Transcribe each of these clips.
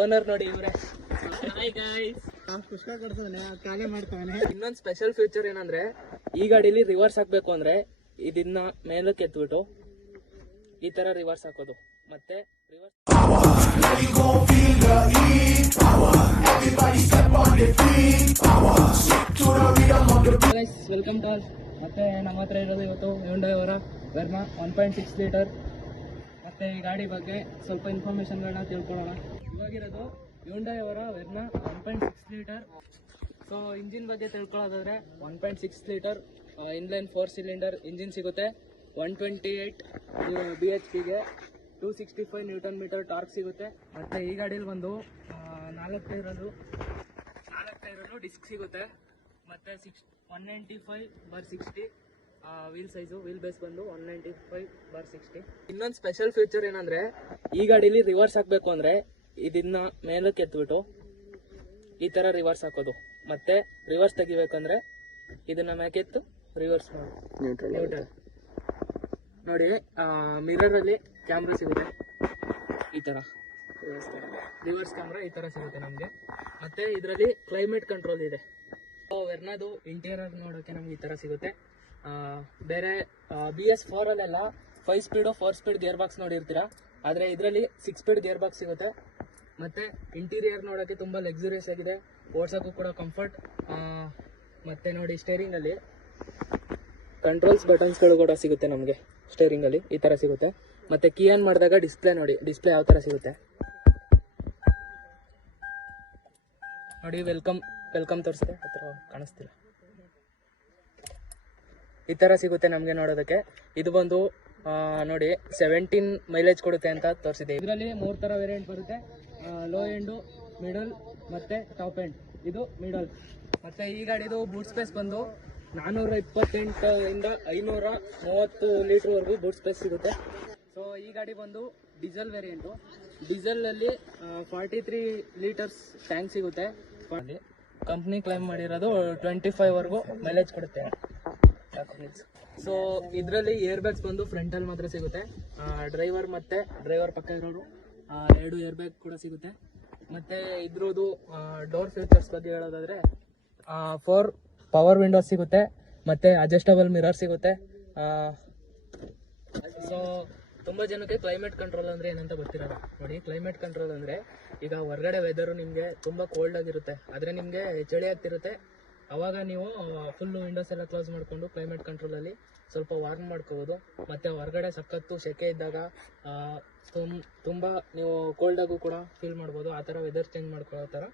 Owner ನೋಡಿ ಇವ್ರೆ. Hi guys. ಪುಷ್ಕ ಕಟ್ಸೋನೆ ಕಾಲೇ ಮಾಡ್ತಾನೆ. ಇನ್ನೊಂದು ಸ್ಪೆಷಲ್ ಫೀಚರ್ ಏನಂದ್ರೆ ಈ ಗಾಡಿಲಿ ರಿವರ್ಸ್ ಹಾಕ್ಬೇಕು ಅಂದ್ರೆ ಇದನ್ನ ಮೇಲಕ್ಕೆ ಎತ್ಬಿಟ್ಟು ಈ ತರ ರಿವರ್ಸ್ ಹಾಕೋದು. ಮತ್ತೆ ವೆಲ್ಕಮ್ ಟು ಆಲ್. ಮತ್ತೆ ನಮ್ಮ ಹತ್ರ ಇರೋದು ಇವತ್ತು ಹ್ಯುಂಡೈ ವೆರ್ನಾ 1.6 ಲೀಟರ್. ಮತ್ತೆ ಈ ಗಾಡಿ ಬಗ್ಗೆ ಸ್ವಲ್ಪ ಇನ್ಫಾರ್ಮೇಶನ್ಗಳನ್ನ ತಿಳ್ಕೊಳ್ಳೋಣ. ಇವಾಗಿರೋದು Hyundai Verna 1.6 litre. So engine ಬಗ್ಗೆ ತಿಳ್ಕೊಳ್ಳೋದಾದ್ರೆ 1.6 ಲೀಟರ್ ಇನ್ಲೈನ್ 4 ಸಿಲಿಂಡರ್ ಇಂಜಿನ್ ಸಿಗುತ್ತೆ. 128 BHPಗೆ 265 ನ್ಯೂಟನ್ ಮೀಟರ್ ಟಾರ್ಕ್ ಸಿಗುತ್ತೆ. ಮತ್ತು ಈ ಗಾಡೀಲಿ ಬಂದು 4 ಟೈರಲ್ಲೂ ಡಿಸ್ಕ್ ಸಿಗುತ್ತೆ. ಮತ್ತು 195/60 ವೀಲ್ ಸೈಜು, ವೀಲ್ ಬೇಸ್ ಬಂದು 195/60. ಇನ್ನೊಂದು ಸ್ಪೆಷಲ್ ಫೀಚರ್ ಏನಂದರೆ ಈ ಗಾಡೀಲಿ ರಿವರ್ಸ್ ಹಾಕಬೇಕು ಅಂದರೆ ಇದನ್ನ ಮೇಲಕ್ಕೆ ಎತ್ಬಿಟ್ಟು ಈ ಥರ ರಿವರ್ಸ್ ಹಾಕೋದು. ಮತ್ತೆ ರಿವರ್ಸ್ ತೆಗಿಬೇಕಂದ್ರೆ ಇದನ್ನ ಮ್ಯಾಕೆತ್ತು ರಿವರ್ಸ್ ಮಾಡಿ ನ್ಯೂಟ್ರಲ್ ನೋಡಿ. ಮಿರರಲ್ಲಿ ಕ್ಯಾಮ್ರಾ ಸಿಗುತ್ತೆ ಈ ಥರ, ರಿವರ್ಸ್ ಕ್ಯಾಮ್ರಾ ಈ ಥರ ಸಿಗುತ್ತೆ ನಮಗೆ. ಮತ್ತು ಇದರಲ್ಲಿ ಕ್ಲೈಮೇಟ್ ಕಂಟ್ರೋಲ್ ಇದೆ. ವೆರ್ನಾದು ಇಂಟೀರಿಯರ್ ನೋಡೋಕ್ಕೆ ನಮ್ಗೆ ಈ ಥರ ಸಿಗುತ್ತೆ. ಬೇರೆ BS4ಅಲ್ಲೆಲ್ಲ 5 ಸ್ಪೀಡು 4 ಸ್ಪೀಡ್ ಗೇರ್ ಬಾಕ್ಸ್ ನೋಡಿರ್ತೀರ, ಆದರೆ ಇದರಲ್ಲಿ 6 ಸ್ಪೀಡ್ ಗೇರ್ ಬಾಕ್ಸ್ ಸಿಗುತ್ತೆ. ಮತ್ತು ಇಂಟೀರಿಯರ್ ನೋಡೋಕ್ಕೆ ತುಂಬ ಲಕ್ಸುರಿಯಸ್ ಆಗಿದೆ, ಓಡ್ಸೋಕ್ಕೂ ಕೂಡ ಕಂಫರ್ಟ್. ಮತ್ತು ನೋಡಿ ಸ್ಟೇರಿಂಗಲ್ಲಿ ಕಂಟ್ರೋಲ್ಸ್ ಬಟನ್ಸ್ಗಳು ಕೂಡ ಸಿಗುತ್ತೆ ನಮಗೆ. ಸ್ಟೇರಿಂಗಲ್ಲಿ ಈ ಥರ ಸಿಗುತ್ತೆ. ಮತ್ತು ಕೀ ಆನ್ ಮಾಡಿದಾಗ ಡಿಸ್ಪ್ಲೇ ನೋಡಿ, ಡಿಸ್ಪ್ಲೇ ಯಾವ ಥರ ಸಿಗುತ್ತೆ ನೋಡಿ. ವೆಲ್ಕಮ್ ತೋರಿಸುತ್ತೆ, ಹತ್ರ ಕಾಣಿಸ್ತಿಲ್ಲ, ಈ ಥರ ಸಿಗುತ್ತೆ ನಮಗೆ ನೋಡೋದಕ್ಕೆ. ಇದು ಬಂದು ನೋಡಿ 17 ಮೈಲೇಜ್ ಕೊಡುತ್ತೆ ಅಂತ ತೋರಿಸಿದೆ. ಇದರಲ್ಲಿ 3 ಥರ ವೇರಿಯಂಟ್ ಬರುತ್ತೆ, ಲೋ ಎಂಡು, ಮಿಡಲ್ ಮತ್ತು ಟಾಪ್ ಎಂಡ್. ಇದು ಮಿಡಲ್. ಮತ್ತು ಈ ಗಾಡಿದು ಬೂಟ್ ಸ್ಪೇಸ್ ಬಂದು 428 ಇಂದ 530 ಲೀಟ್ರ್ವರೆಗೂ ಬೂಟ್ ಸ್ಪೇಸ್ ಸಿಗುತ್ತೆ. ಸೊ ಈ ಗಾಡಿ ಬಂದು ಡೀಸೆಲ್ ವೇರಿಯಂಟು. ಡೀಸೆಲಲ್ಲಿ 43 ಲೀಟರ್ಸ್ ಟ್ಯಾಂಕ್ ಸಿಗುತ್ತೆ. ಕಂಪ್ನಿ ಕ್ಲೈಮ್ ಮಾಡಿರೋದು 25ವರೆಗೂ ಮೈಲೇಜ್ ಕೊಡುತ್ತೆ. ಸೊ ಇದರಲ್ಲಿ ಏರ್ ಬ್ಯಾಗ್ಸ್ ಬಂದು ಫ್ರಂಟಲ್ಲಿ ಮಾತ್ರ ಸಿಗುತ್ತೆ. ಡ್ರೈವರ್ ಮತ್ತು ಡ್ರೈವರ್ ಪಕ್ಕ ಇರೋರು 2 ಏರ್ ಬ್ಯಾಗ್ ಕೂಡ ಸಿಗುತ್ತೆ. ಮತ್ತು ಇದ್ರದ್ದು ಡೋರ್ ಫೀಚರ್ಸ್ ಬಗ್ಗೆ ಹೇಳೋದಾದರೆ 4 ಪವರ್ ವಿಂಡೋಸ್ ಸಿಗುತ್ತೆ. ಮತ್ತು ಅಡ್ಜಸ್ಟಬಲ್ ಮಿರರ್ ಸಿಗುತ್ತೆ. ಸೊ ತುಂಬ ಜನಕ್ಕೆ ಕ್ಲೈಮೇಟ್ ಕಂಟ್ರೋಲ್ ಅಂದರೆ ಏನಂತ ಗೊತ್ತಿರಲ್ಲ ನೋಡಿ. ಕ್ಲೈಮೇಟ್ ಕಂಟ್ರೋಲ್ ಅಂದರೆ ಈಗ ಹೊರಗಡೆ ವೆದರು ನಿಮಗೆ ತುಂಬ ಕೋಲ್ಡ್ ಆಗಿರುತ್ತೆ, ಆದರೆ ನಿಮಗೆ ಚಳಿ ಆಗ್ತಿರುತ್ತೆ. ಆವಾಗ ನೀವು ಫುಲ್ಲು ವಿಂಡೋಸ್ ಎಲ್ಲ ಕ್ಲೋಸ್ ಮಾಡಿಕೊಂಡು ಕ್ಲೈಮೇಟ್ ಕಂಟ್ರೋಲಲ್ಲಿ ಸ್ವಲ್ಪ ವಾರ್ಮ್ ಮಾಡ್ಕೋಬೋದು. ಮತ್ತು ಹೊರಗಡೆ ಸಖತ್ತು ಸೆಕೆ ಇದ್ದಾಗ ತುಂಬ ನೀವು ಕೋಲ್ಡಾಗೂ ಕೂಡ ಫೀಲ್ ಮಾಡ್ಬೋದು. ಆ ಥರ ವೆದರ್ ಚೇಂಜ್ ಮಾಡ್ಕೊಳ್ಳೋ ಥರ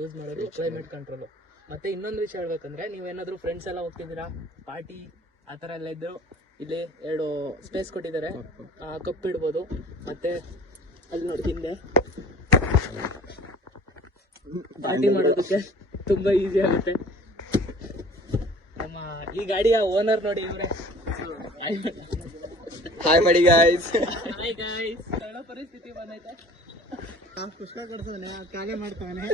ಯೂಸ್ ಮಾಡೋದು ಕ್ಲೈಮೇಟ್ ಕಂಟ್ರೋಲು. ಮತ್ತು ಇನ್ನೊಂದು ವಿಷಯ ಹೇಳ್ಬೇಕಂದ್ರೆ, ನೀವೇನಾದರೂ ಫ್ರೆಂಡ್ಸ್ ಎಲ್ಲ ಹೋಗ್ತಿದ್ದೀರಾ ಪಾರ್ಟಿ ಆ ಥರ ಎಲ್ಲ ಇದ್ದರು, ಇಲ್ಲಿ 2 ಸ್ಪೇಸ್ ಕೊಟ್ಟಿದ್ದಾರೆ, ಕಪ್ ಇಡ್ಬೋದು. ಮತ್ತು ಅಲ್ಲಿ ನೋಡಿ ಹಿಂದೆ ಪಾರ್ಟಿ ಮಾಡೋದಕ್ಕೆ ತುಂಬ ಈಸಿ ಆಗುತ್ತೆ. ನಮ್ಮ ಈ ಗಾಡಿಯ ಓನರ್ ನೋಡಿ ಇವರೇ. ಹಾಯ್ ಮಾಡಿ ಗಾಯ್ಸ್. Hi guys. ಪರಿಸ್ಥಿತಿ ಬಂದೈತೆ. ಪುಷ್ಕ ಕಟ್ಸೋನೆ ಕಾಲೇ ಮಾಡ್ತಾನೆ.